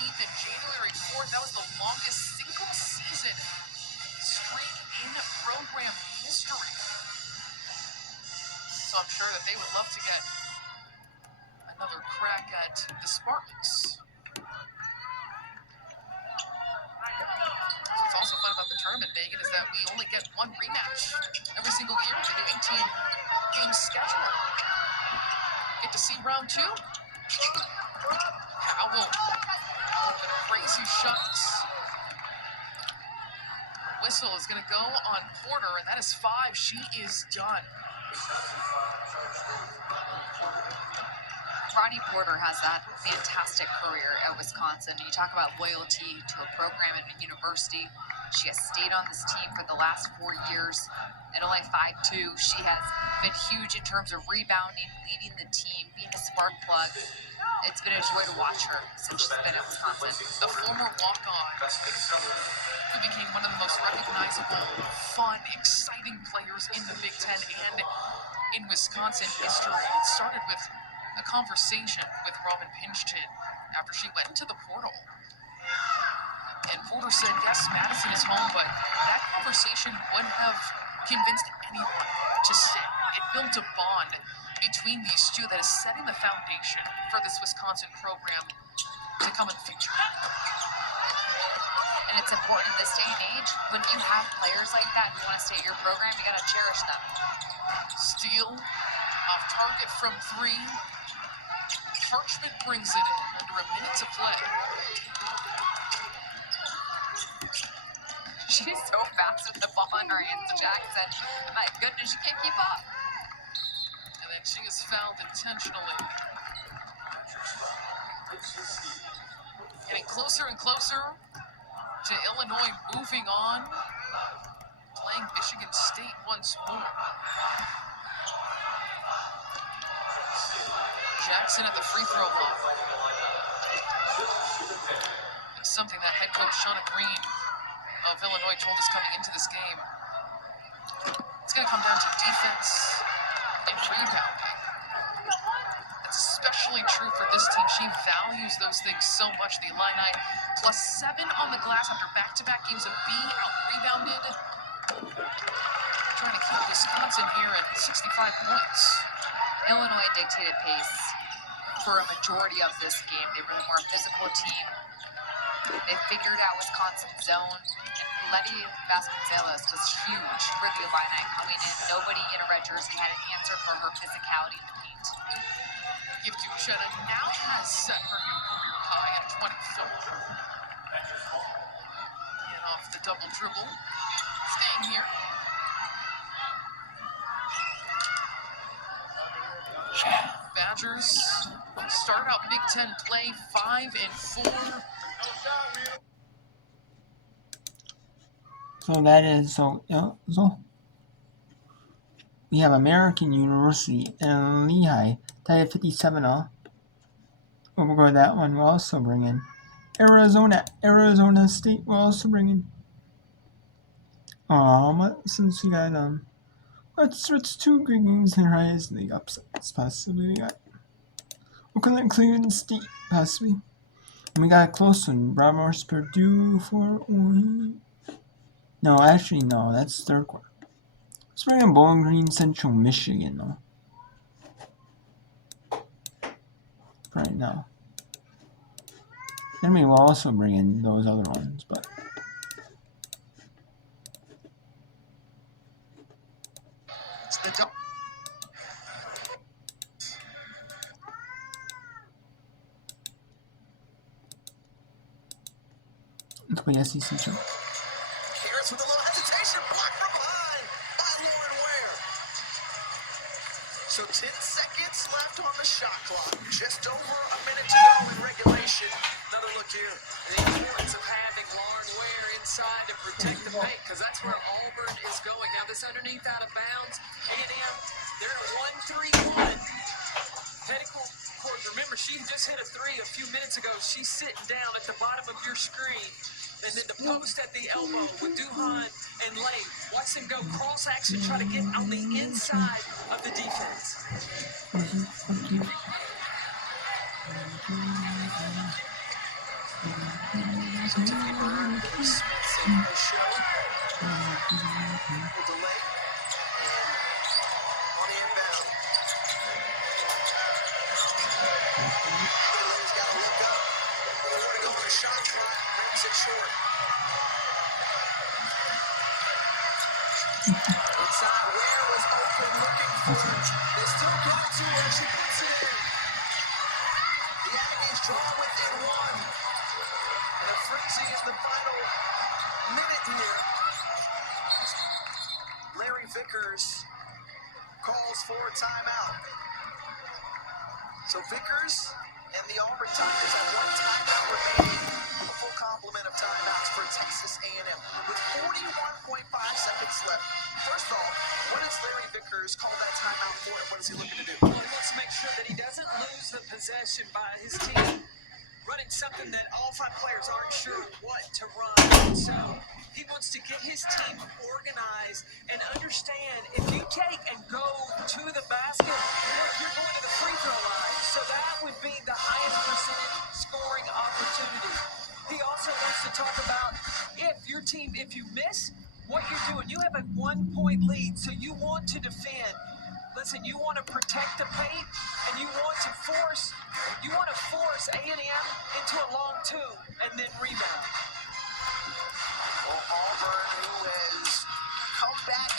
18th and January 4th. That was the longest single-season streak in program history. So I'm sure that they would love to get another crack at the Spartans. What's also fun about the tournament, Megan, is that we only get one rematch every single year with the new 18-game schedule. Get to see round 2. Howell, the crazy shots. Whistle is going to go on Porter, and that is 5. She is done. Ronnie Porter has that fantastic career at Wisconsin. You talk about loyalty to a program and a university. She has stayed on this team for the last 4 years. At only 5'2", she has been huge in terms of rebounding, leading the team, being a spark plug. It's been a joy to watch her since she's been at Wisconsin. The former walk-on who became one of the most recognizable, fun, exciting players in the Big Ten and in Wisconsin history. It started with a conversation with Robin Pinchton after she went into the portal. And Porter said, yes, Madison is home, but that conversation wouldn't have convinced anyone to stay. It built a bond between these two that is setting the foundation for this Wisconsin program to come in the future. And it's important in this day and age, when you have players like that who want to stay at your program, you got to cherish them. Steele off target from 3. Parchment brings it in under a minute to play. She's so fast with the ball in her hands, Jackson. My goodness, she can't keep up. And then she is fouled intentionally. Getting closer and closer to Illinois moving on, playing Michigan State once more. Jackson at the free throw line. It's something that head coach Shauna Green of Illinois told us coming into this game. It's going to come down to defense and rebounding. That's especially true for this team. She values those things so much. The Illini +7 on the glass after back-to-back games of being out-rebounded. Trying to keep Wisconsin here at 65 points. Illinois dictated pace for a majority of this game. They were the more physical team. They figured out Wisconsin's zone. And Letty Vasconcelos was huge for the Illini coming in. Nobody in a red jersey had an answer for her physicality in the paint. Give Duchetta now has set her new career high at 24. And off the double dribble. Staying here. Badgers start out Big Ten play 5-4. So that is so we have American University and Lehigh tied at 57. We'll go to that one. We'll also bring in Arizona State. We'll also bring in since we got let's 2 good games in Rise League upsets possibly. We got Oakland, Cleveland State possibly. And we got a close one. Bravo's Purdue 4-1. No, actually no, that's third quarter. Let's bring in Bowling Green Central Michigan though. Right now. Then we will also bring in those other ones, but It's the double. let's play SEC show. Harris with a little hesitation, blocked from behind by Lauren Ware. So 10 seconds left on the shot clock. Just over a minute to go in regulation. Another look here. The importance of having Lauren Ware inside to protect the paint, because that's where Auburn is going. Now this underneath out of bounds. A&M, they're at 1-3-1. Petticoat, remember, she just hit a 3 a few minutes ago. She's sitting down at the bottom of your screen. And then the post at the elbow with Duhan and Lane. Watch them go cross action, try to get on the inside of the defense. So Tiffany Bird, Kay Smith, save no show. Will delay. And on the inbound. Bailey's got to look up. Four to go on the shot clock. Rings it short. Inside, Ware was open looking for it. They still go to her. She puts it in. The Aggies draw within one. And a frenzy in the final minute here. Larry Vickers calls for a timeout. So Vickers and the Auburn Tigers have one timeout remaining. A full complement of timeouts for Texas A&M. With 41.5 seconds left. First off, what does Larry Vickers call that timeout for, and what is he looking to do? Well, he wants to make sure that he doesn't lose the possession by his team running something that all five players aren't sure what to run. So he wants to get his team organized and understand if you take and go to the basket, look, you're going to the free throw line. So that would be the highest percentage scoring opportunity. He also wants to talk about if you miss, what you're doing. You have a 1-point lead, so you want to defend. Listen, you want to protect the paint, and you want to force A&M into a long two and then rebound. Well, Auburn, who has come back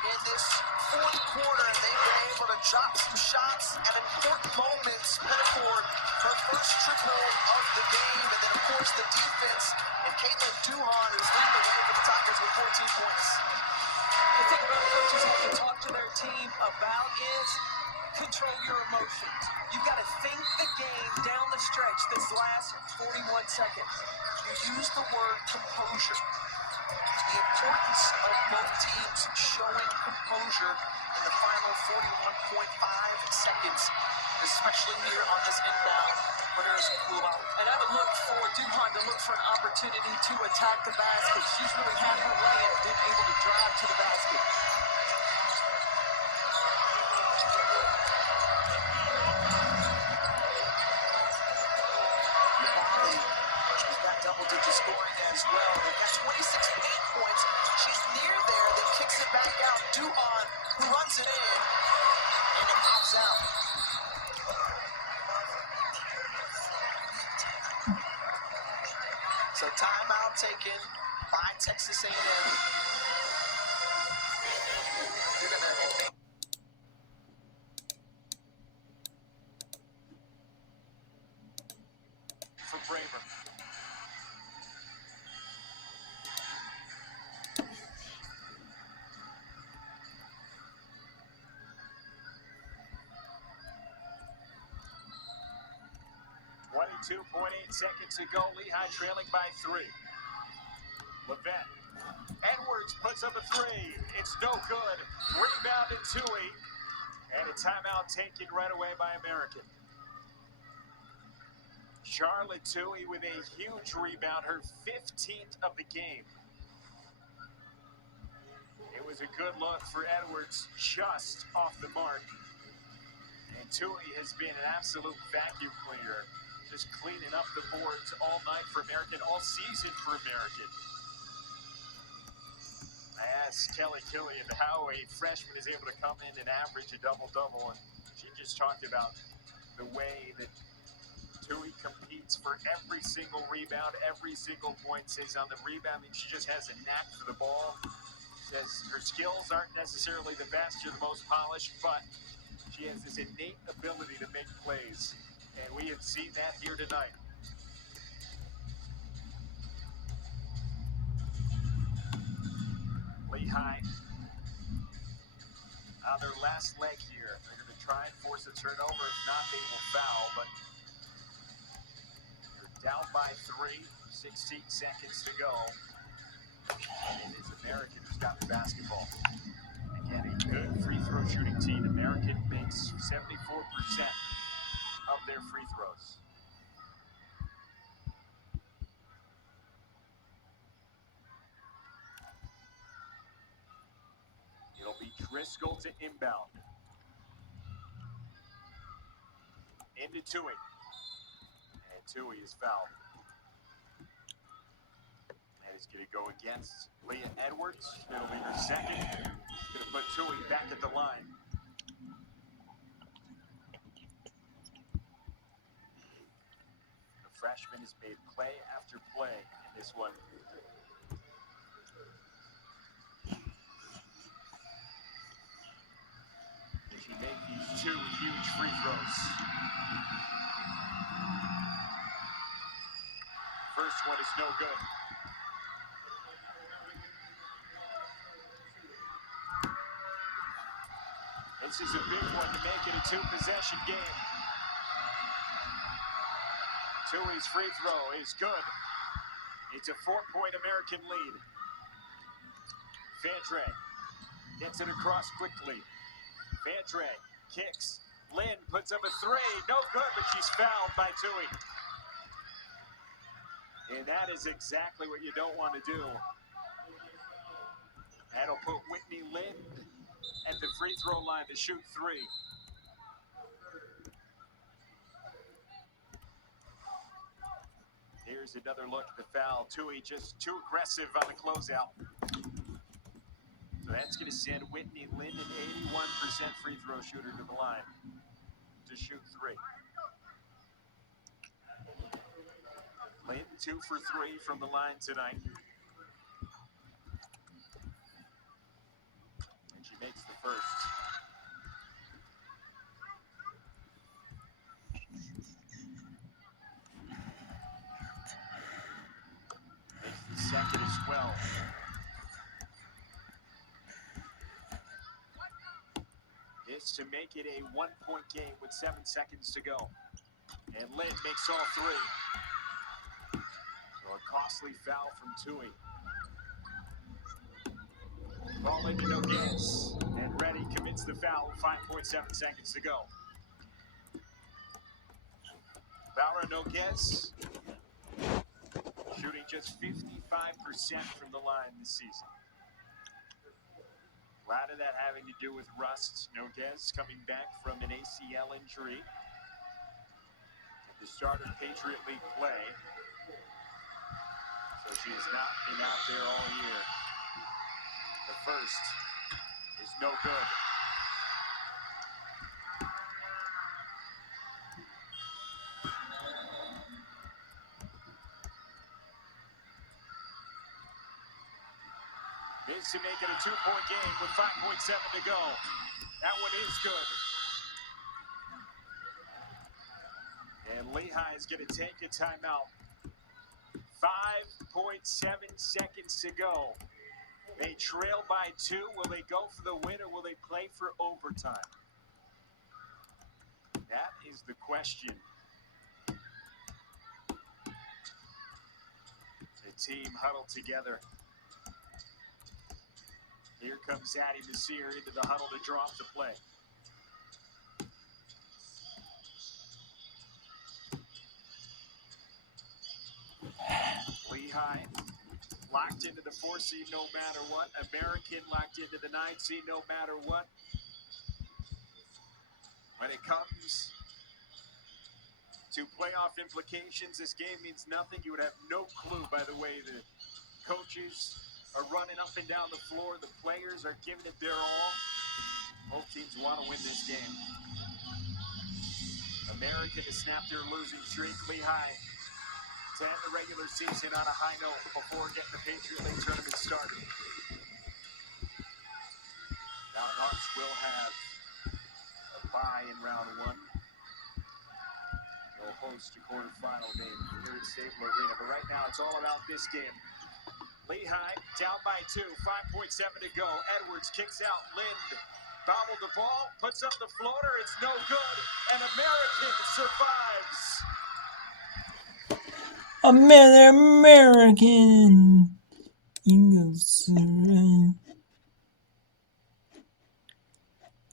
in this fourth quarter, and they've been able to drop some shots at important moments. Pettiford, her first triple of the game, and then, of course, the defense, and Caitlin Duhon, who's leading the way for the Tigers with 14 points. The thing about coaches have to talk to their team about is control your emotions. You've got to think the game down the stretch this last 41 seconds. You use the word composure. The importance of both teams showing composure in the final 41.5 seconds, especially here on this inbound for Harrison Koulibaly. And I would look for Duhon to look for an opportunity to attack the basket. She's really had her way and been able to drive to the basket. She's got double-digit scoring as well. They've got 26 paint points. She's near there, then kicks it back out. Duhon, who runs it in, and it pops out. So timeout taken by Texas A&M. They're going to For Braver. Seconds to go. Lehigh trailing by 3. Levette. Edwards puts up a 3. It's no good. Rebound to Tui. And a timeout taken right away by American. Charlotte Tui with a huge rebound, her 15th of the game. It was a good look for Edwards, just off the mark. And Tui has been an absolute vacuum cleaner. Just cleaning up the boards all night for American, all season for American. I asked Kelly Killian how a freshman is able to come in and average a double-double, and she just talked about the way that Tui competes for every single rebound, every single point. Says on the rebounding, she just has a knack for the ball. Says her skills aren't necessarily the best or the most polished, but she has this innate ability to make plays. And we have seen that here tonight. Lehigh on their last leg here. They're going to try and force a turnover. If not, they will foul. But they're down by 3. 16 seconds to go. And it is American who's got the basketball. Again, a good free throw shooting team. American makes 74% of their free throws. It'll be Driscoll to inbound. Into Tui. And Tui is fouled. is going to go against Leah Edwards. It'll be her second. Going to put Tui back at the line. The freshman has made play after play in this one. Did she make these two huge free throws? First one is no good. This is a big one to make it a two-possession game. Tui's free throw is good. It's a 4-point American lead. Fandre gets it across quickly. Fandre kicks. Lynn puts up a three. No good, but she's fouled by Tui. And that is exactly what you don't want to do. That'll put Whitney Lynn at the free throw line to shoot three. Here's another look at the foul. Tui just too aggressive on the closeout. So that's going to send Whitney Lynn, an 81% free throw shooter, to the line to shoot three. Lynn 2 for 3 from the line tonight. And she makes the first. Makes the second as well. This to make it a 1-point game with 7 seconds to go. And Lynn makes all three. So a costly foul from Tui. Ball into Noguez. And Reddy commits the foul with 5.7 seconds to go. Laura Noguez shooting just 55% from the line this season. A lot of that having to do with rust. Noguez coming back from an ACL injury at the start of Patriot League play. So she has not been out there all year. The first is no good. This to make it a 2-point game with 5.7 to go. That one is good. And Lehigh is going to take a timeout. 5.7 seconds to go. They trail by 2. Will they go for the win or will they play for overtime? That is the question. The team huddled together. Here comes Addie Nasir into the huddle to draw up the play. Lehigh locked into the 4 seed no matter what. American locked into the 9 seed no matter what. When it comes to playoff implications, this game means nothing. You would have no clue by the way the coaches are running up and down the floor. The players are giving it their all. Both teams want to win this game. American to snap their losing streak. Lehigh to end the regular season on a high note before getting the Patriot League tournament started. Mountain Hawks will have a bye in round 1. They'll host a quarterfinal game here at Staples Arena. But right now, it's all about this game. Lehigh down by 2, 5.7 to go. Edwards kicks out. Lind bobbled the ball, puts up the floater. It's no good, and American survives. American Eagles. And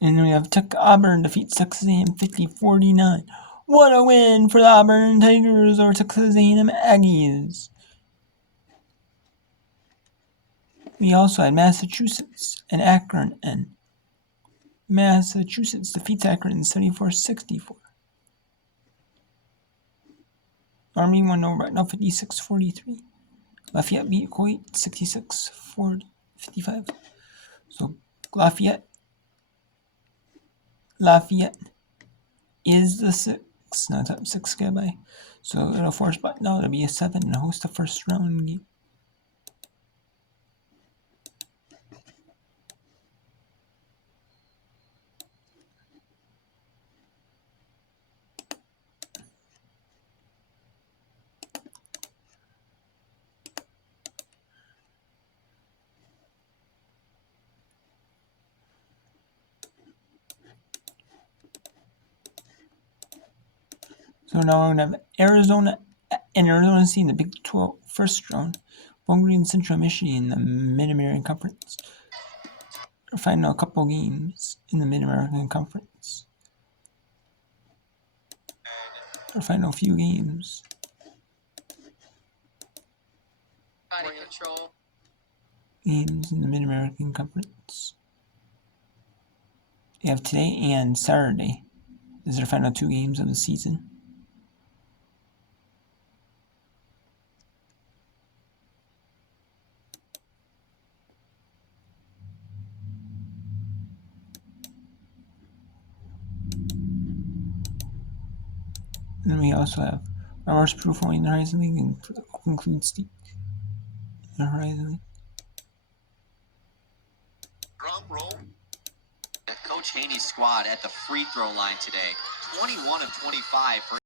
then we have Auburn defeats Texas A&M 50-49. What a win for the Auburn Tigers over Texas A&M Aggies. We also had Massachusetts and Akron, and Massachusetts defeats Akron 74-64. Army won over now 56-43. Lafayette beat Coit 66-55. So Lafayette is the 6, not top 6 guy. So it'll force back now to be a 7 and host a first round game. So now we're going to have Arizona State in the Big 12 first round. Bowling Green Central Michigan in the Mid-American Conference. We're finding a couple games in the Mid-American Conference. We're finding a few games. Body control. Games in the Mid-American Conference. They have today and Saturday. These are the final 2 games of the season. And then we also have Ramos Proof in the Horizon League and Oakland Steak in the Horizon League. Drum roll. Coach Haney's squad at the free throw line today. 21 of 25 for